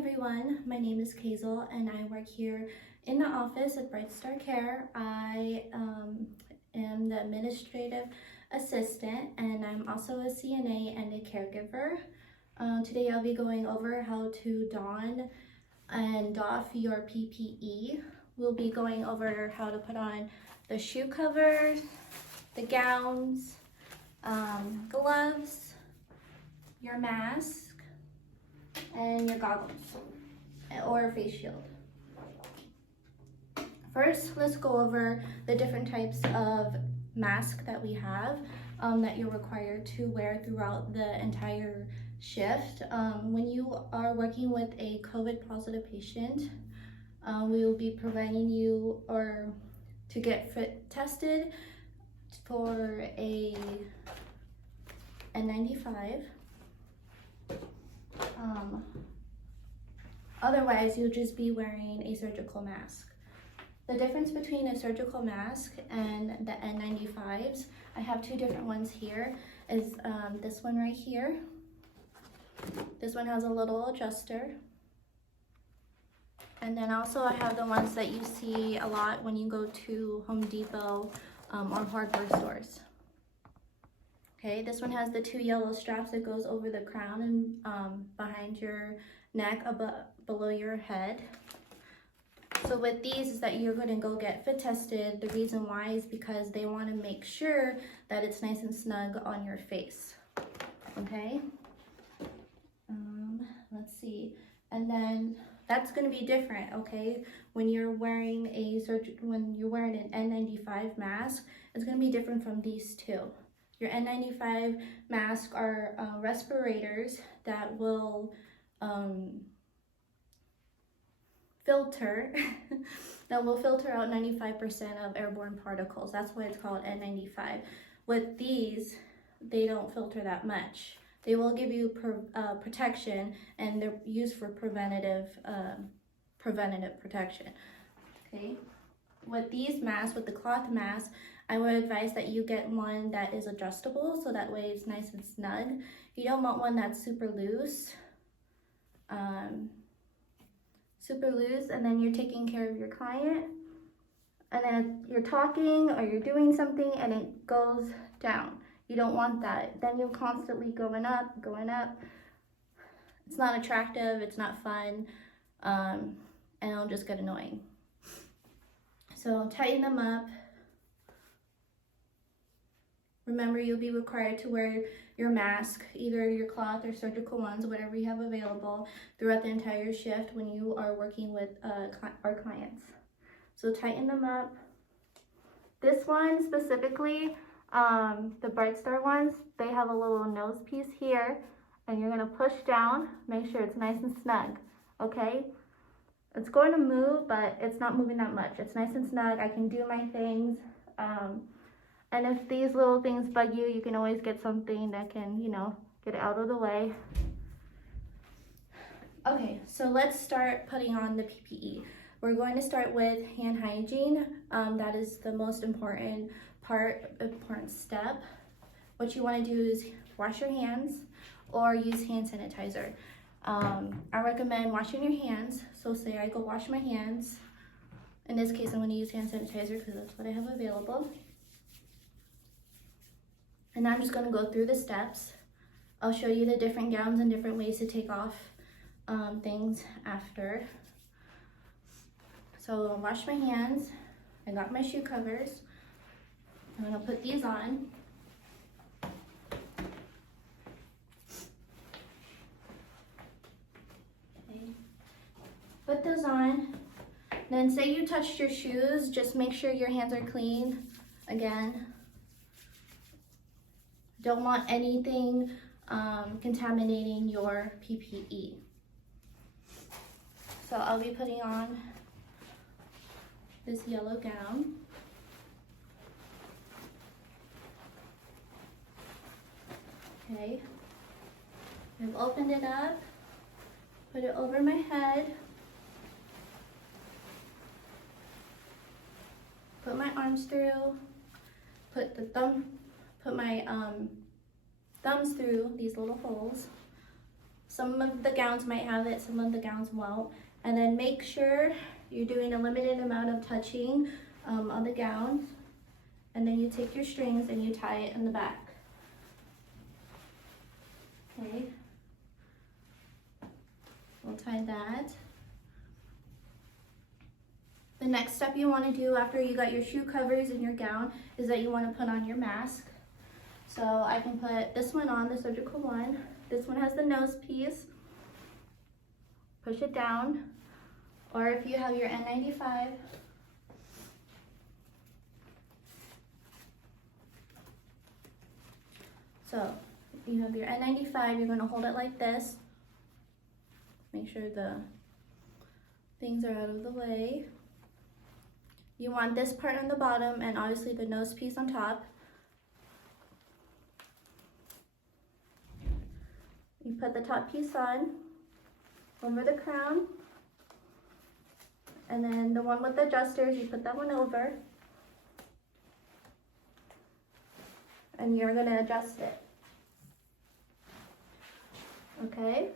everyone, my name is Kazel and I work here in the office at Bright Star Care. I am the administrative assistant and I'm also a CNA and a caregiver. Today I'll be going over how to don and doff your PPE. We'll be going over how to put on the shoe covers, the gowns, gloves, your mask, and your goggles or a face shield. First, let's go over the different types of masks that we have that you're required to wear throughout the entire shift. When you are working with a COVID positive patient, we will be providing you to get fit tested for a N95. Otherwise, you'll just be wearing a surgical mask. The difference between a surgical mask and the N95s, I have two different ones here, is this one right here. This one has a little adjuster. And then also I have the ones that you see a lot when you go to Home Depot or hardware stores. Okay, this one has the two yellow straps that goes over the crown and behind your neck, below your head. So with these is that you're going to go get fit tested. The reason why is because they want to make sure that it's nice and snug on your face. Okay, let's see. And then that's going to be different, okay? When you're wearing an N95 mask, it's going to be different from these two. Your N95 masks are respirators that will filter out 95% of airborne particles. That's why it's called N95. With these, they don't filter that much. They will give you protection, and they're used for preventative protection. Okay. With these masks, with the cloth mask, I would advise that you get one that is adjustable, so that way it's nice and snug. You don't want one that's super loose, and then you're taking care of your client, and then you're talking or you're doing something and it goes down. You don't want that. Then you're constantly going up. It's not attractive, it's not fun, and it'll just get annoying. So tighten them up. Remember, you'll be required to wear your mask, either your cloth or surgical ones, whatever you have available, throughout the entire shift when you are working with our clients. So tighten them up. This one specifically, the Bright Star ones, they have a little nose piece here, and you're gonna push down, make sure it's nice and snug, okay? It's going to move, but it's not moving that much. It's nice and snug. I can do my things. And if these little things bug you, you can always get something that can, get it out of the way. Okay, so let's start putting on the PPE. We're going to start with hand hygiene. That is the most important step. What you want to do is wash your hands or use hand sanitizer. I recommend washing your hands. So say I go wash my hands. In this case, I'm going to use hand sanitizer because that's what I have available. And I'm just going to go through the steps. I'll show you the different gowns and different ways to take off things after. So I'll wash my hands. I got my shoe covers. I'm going to put these on. Okay. Put those on. Then say you touched your shoes, just make sure your hands are clean again. Don't want anything contaminating your PPE. So I'll be putting on this yellow gown. Okay. I've opened it up, put it over my head, put my arms through, put my thumbs through these little holes. Some of the gowns might have it, some of the gowns won't. And then make sure you're doing a limited amount of touching on the gowns. And then you take your strings and you tie it in the back. Okay. We'll tie that. The next step you want to do after you got your shoe covers and your gown is that you want to put on your mask. So I can put this one on, the surgical one. This one has the nose piece. Push it down. Or if you have your N95, so you have your N95, you're going to hold it like this. Make sure the things are out of the way. You want this part on the bottom and obviously the nose piece on top. You put the top piece on over the crown. And then the one with the adjusters, you put that one over. And you're going to adjust it. Okay?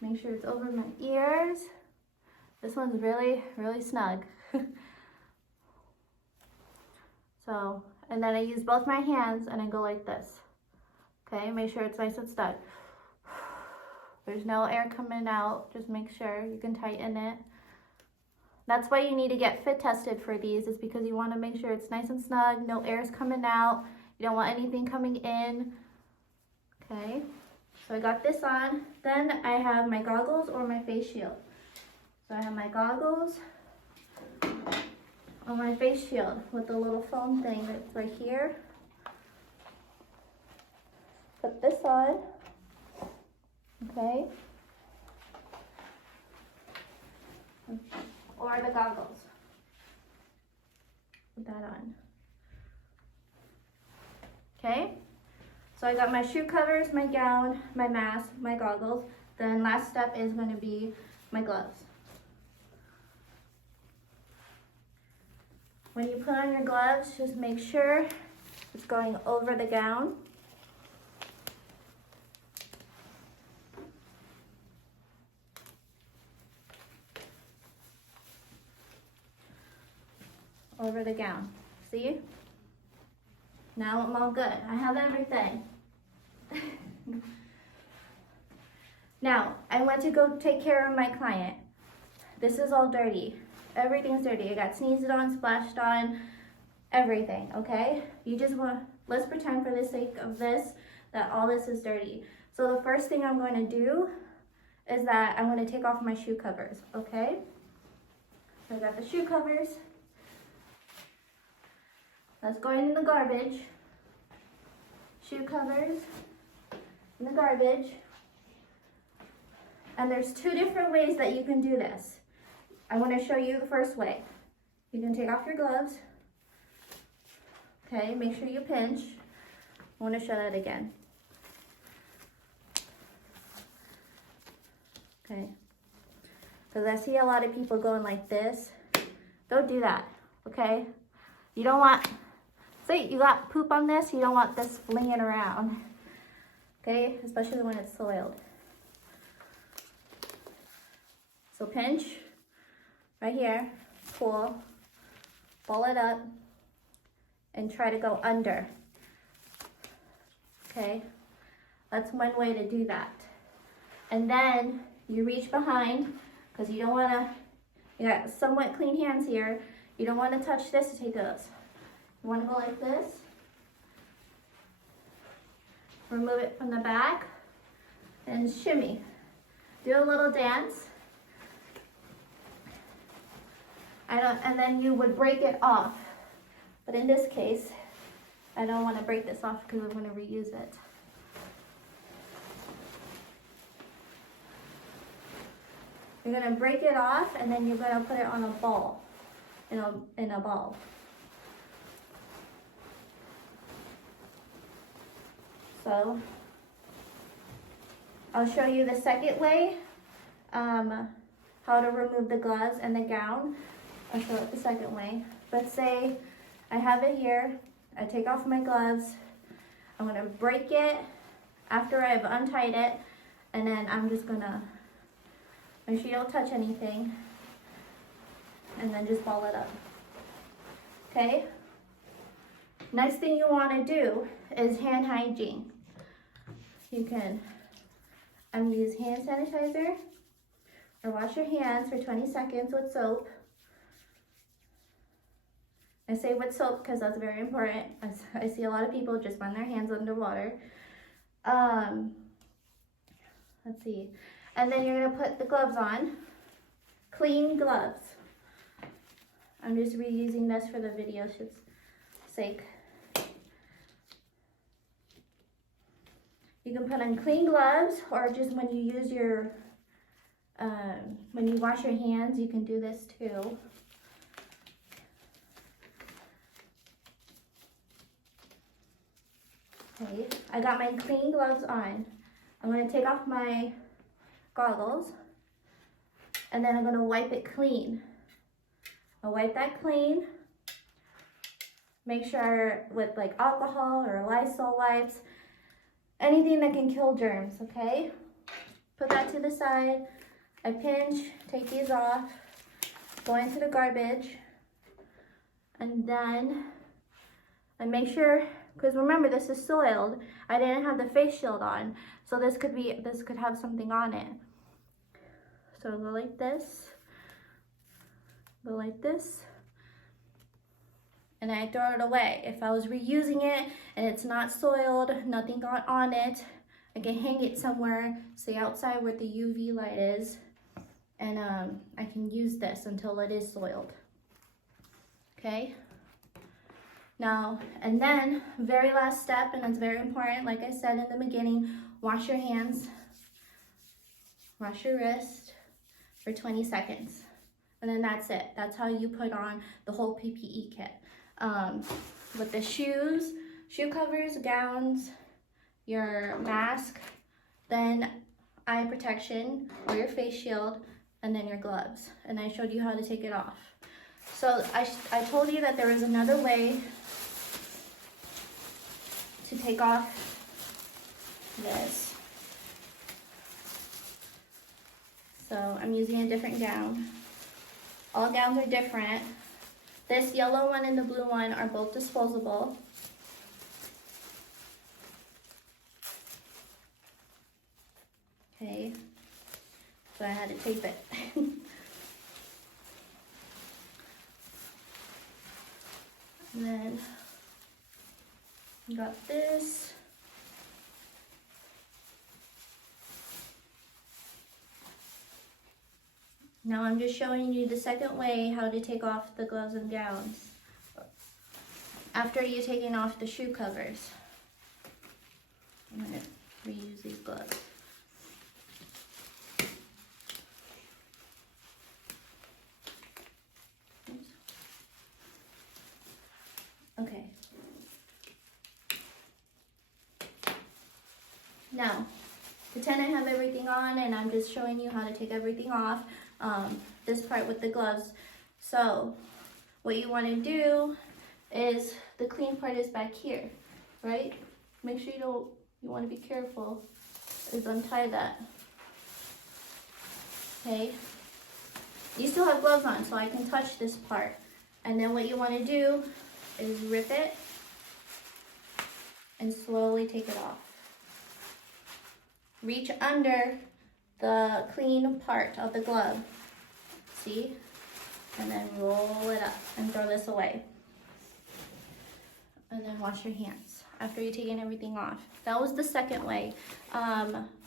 Make sure it's over my ears. This one's really, really snug. So, and then I use both my hands and I go like this. Okay, make sure it's nice and stuck. There's no air coming out. Just make sure you can tighten it. That's why you need to get fit tested for these, is because you want to make sure it's nice and snug, no air's coming out. You don't want anything coming in. Okay, so I got this on. Then I have my goggles or my face shield. So I have my goggles or my face shield with the little foam thing that's right here. Put this on. Okay. Or the goggles. Put that on. Okay. So I got my shoe covers, my gown, my mask, my goggles. Then last step is going to be my gloves. When you put on your gloves, just make sure it's going over the gown. Over the gown. See? Now I'm all good. I have everything. Now, I went to go take care of my client. This is all dirty. Everything's dirty. I got sneezed on, splashed on, everything, okay? You just want, let's pretend for the sake of this, that all this is dirty. So the first thing I'm going to do is that I'm going to take off my shoe covers, okay? So I got the shoe covers. That's going in the garbage. Shoe covers in the garbage. And there's two different ways that you can do this. I want to show you the first way. You can take off your gloves. Okay, make sure you pinch. I want to show that again. Okay. Because I see a lot of people going like this. Don't do that, okay? You don't want, say you got poop on this, you don't want this flinging around. Okay, especially when it's soiled. So pinch. Right here, pull, ball it up, and try to go under. Okay, that's one way to do that. And then you reach behind, because you don't want to, you got somewhat clean hands here, you don't want to touch this potatoes. You want to go like this, remove it from the back, and shimmy. Do a little dance. And then you would break it off. But in this case, I don't want to break this off because I'm going to reuse it. You're going to break it off and then you're going to put it on a ball, in a ball. So, I'll show you the second way, how to remove the gloves and the gown. I'll show it the second way. Let's say I have it here. I take off my gloves. I'm going to break it after I've untied it. And then I'm just gonna make sure you don't touch anything. And then just ball it up. Okay? Next thing you want to do is hand hygiene. You can use hand sanitizer or wash your hands for 20 seconds with soap. I say with soap because that's very important. I see a lot of people just run their hands underwater. Let's see. And then you're gonna put the gloves on. Clean gloves. I'm just reusing this for the video's sake. You can put on clean gloves, or just when you use your, when you wash your hands, you can do this too. Okay, I got my clean gloves on. I'm gonna take off my goggles, and then I'm gonna wipe it clean. I'll wipe that clean. Make sure with like alcohol or Lysol wipes, anything that can kill germs, okay? Put that to the side. I pinch, take these off, go into the garbage, and then I make sure, because remember this is soiled, I didn't have the face shield on, so this could have something on it. So go like this, go like this, and I throw it away. If I was reusing it and it's not soiled, nothing got on it, I can hang it somewhere, say outside where the UV light is, and I can use this until it is soiled. Okay? Now, and then, very last step, and it's very important, like I said in the beginning, wash your hands, wash your wrist for 20 seconds. And then that's it. That's how you put on the whole PPE kit. With the shoes, shoe covers, gowns, your mask, then eye protection or your face shield, and then your gloves. And I showed you how to take it off. So I told you that there is another way to take off this. So I'm using a different gown. All gowns are different. This yellow one and the blue one are both disposable. Okay, so I had to tape it. And then got this. Now I'm just showing you the second way how to take off the gloves and gowns after you've taken off the shoe covers. I'm going to reuse these gloves. Oops. Okay. Now, pretend I have everything on and I'm just showing you how to take everything off. This part with the gloves. So what you want to do is, the clean part is back here, right? Make sure you want to be careful, is untie that. Okay, you still have gloves on, so I can touch this part. And then what you want to do is rip it and slowly take it off. Reach under the clean part of the glove, see? And then roll it up and throw this away. And then wash your hands after you've taken everything off. That was the second way.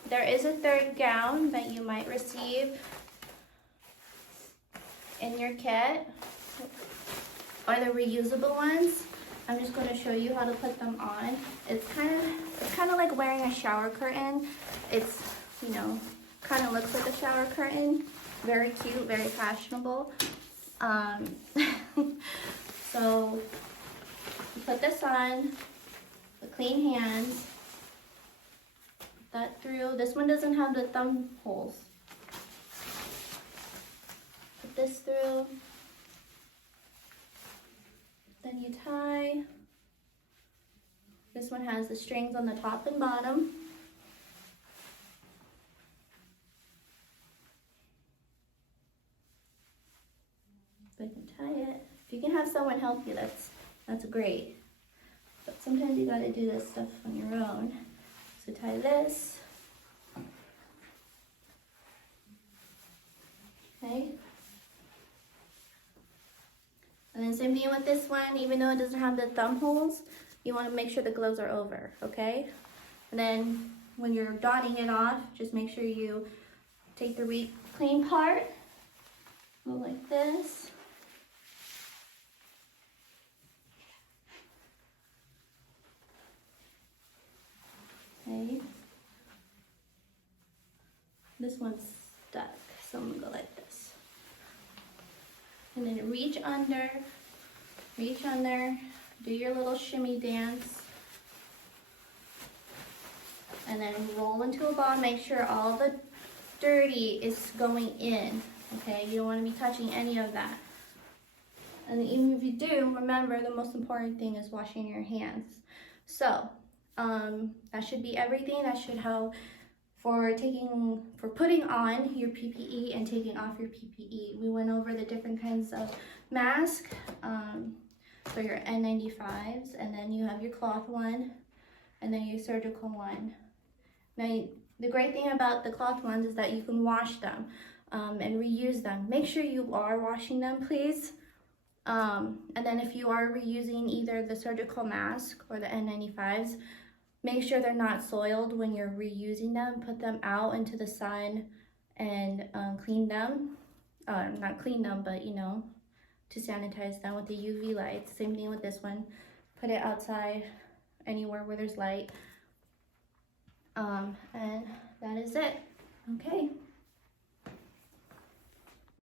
There is a third gown that you might receive in your kit, or the reusable ones. I'm just going to show you how to put them on. It's kind of like wearing a shower curtain. It's, you know, kind of looks like a shower curtain. Very cute, very fashionable. So you put this on with clean hands. Put that through. This one doesn't have the thumb holes. Put this through. Then you tie. This one has the strings on the top and bottom. someone help you, that's great. But sometimes you gotta do this stuff on your own. So tie this. Okay. And then same thing with this one, even though it doesn't have the thumb holes, you want to make sure the gloves are over, okay? And then when you're dotting it off, just make sure you take the reclean part, go like this. Okay. This one's stuck, so I'm gonna go like this. And then reach under, do your little shimmy dance. And then roll into a ball, make sure all the dirty is going in, okay? You don't wanna be touching any of that. And even if you do, remember the most important thing is washing your hands. So, that should be everything. That should help for putting on your PPE and taking off your PPE. We went over the different kinds of masks. So your N95s, and then you have your cloth one, and then your surgical one. Now, the great thing about the cloth ones is that you can wash them and reuse them. Make sure you are washing them, please. And then if you are reusing either the surgical mask or the N95s, make sure they're not soiled when you're reusing them. Put them out into the sun and clean them. Not clean them, but you know, to sanitize them with the UV lights. Same thing with this one. Put it outside, anywhere where there's light. And that is it. Okay.